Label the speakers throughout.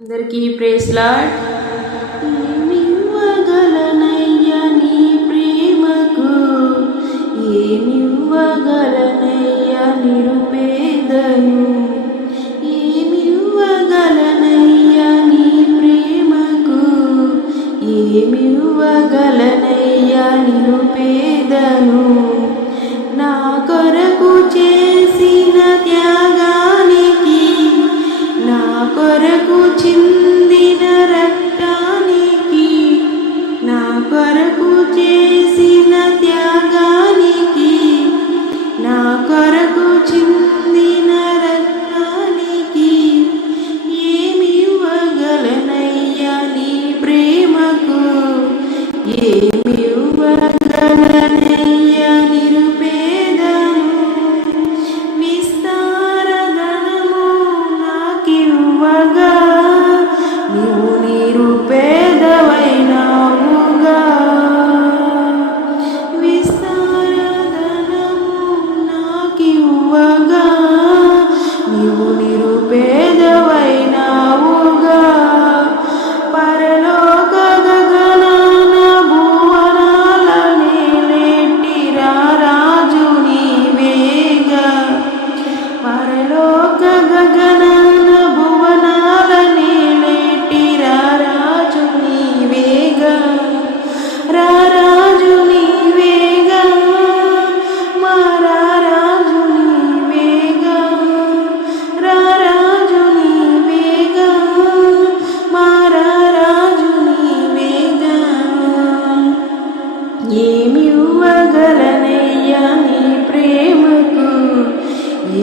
Speaker 1: అందరికీ praise lord ఏమివ్వగలనయ్యా నీ ప్రేమకు?
Speaker 2: ఏమివ్వగలనయ్యా నిరుపేదను? ఏమివ్వగలనయ్యా నీ ప్రేమకు? ఏమివ్వగలనయ్యా నిరుపేదను? నా కొరకు చేసిన త్యాగానికి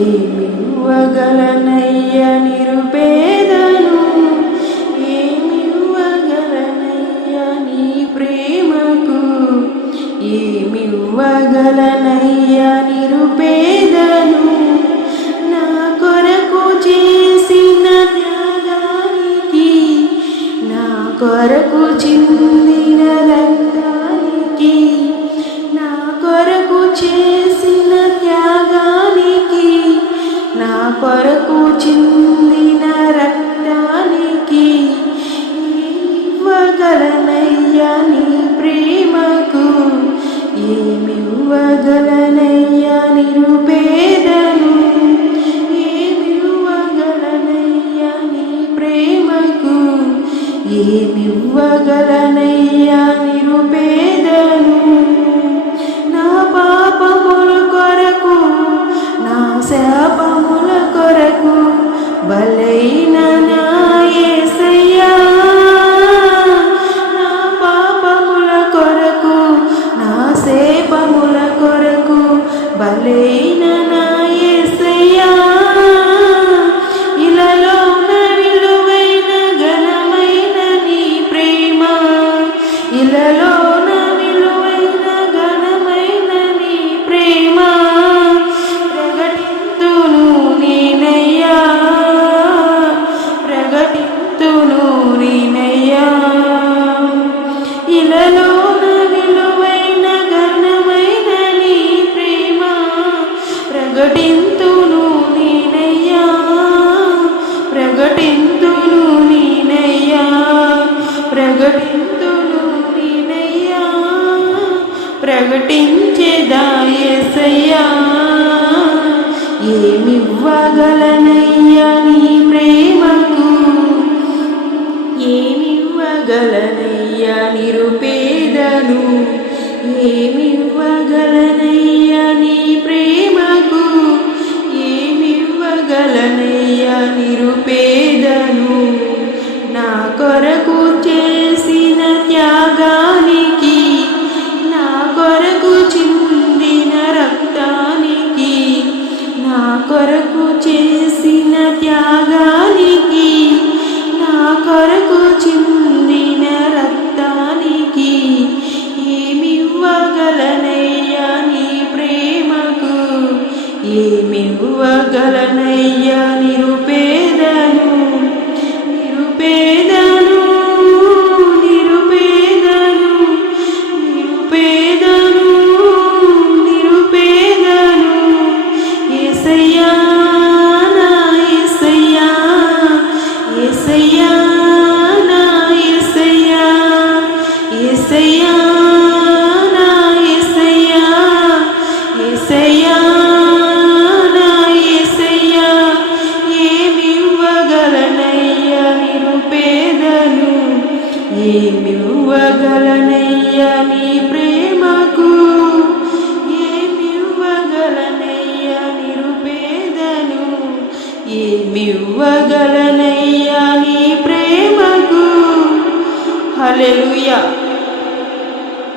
Speaker 2: ఏమివ్వగలనయ్యా నిరుపేదను ఏమి నీ ప్రేమకు? ఏమివ్వగలనయ్యా నిరుపేదను నా కొరకు చేసిన త్యాగానికి నా కొరకు చిందిన రక్తానికి కొరకు చిందిన రక్తానికి ఇవ్వగలనయ్యా నీ ప్రేమకు. ఏమివ్వగలనయ్యా నిరుపేదను. ఏమివ్వగలనయ్యా నీ ప్రేమకు. ఏమివ్వగలన బలైన నా యేసయ్యా నా పాపముల కొరకు నా శాపముల కొరకు బలైన నా ఇలలో ఇలలోన విలువైన ఘనమైన నీ ప్రేమ ఇలలోన నేనయ్యా ఇలలోన విలువైన ఘనమైన నీ ప్రేమ ప్రకటింతును నేనయ్యా. ప్రకటింతును నేనయ్యా. ప్రకటింతును నేనయ్యా. ప్రకటించేదాయసయ్యా ఏమివ్వగలనయ్యా ఏమివ్వగలనయ్యా నిరుపేదను. ఏమివ్వగలనయ్యా నీ ప్రేమకు? ఏమివ్వగలనయ్యా నిరుపేదను? నా కొరకు చేసిన త్యాగానికి నా కొరకు చిందిన రక్తానికి నా కొరకు చేసిన త్యాగ ఏసయ్యా నా ఏసయ్యా ఏసయ్యా నా ఏసయ్యా ఏమివ్వగలనయ్యా నిరుపేదను ఏమివ్వగలనయ్యా నీ ప్రేమకు ఏమివ్వగలనయ్యా నిరుపేదను ఏమివ్వగలనయ్యా నీ ప్రేమకు. హల్లెలూయా.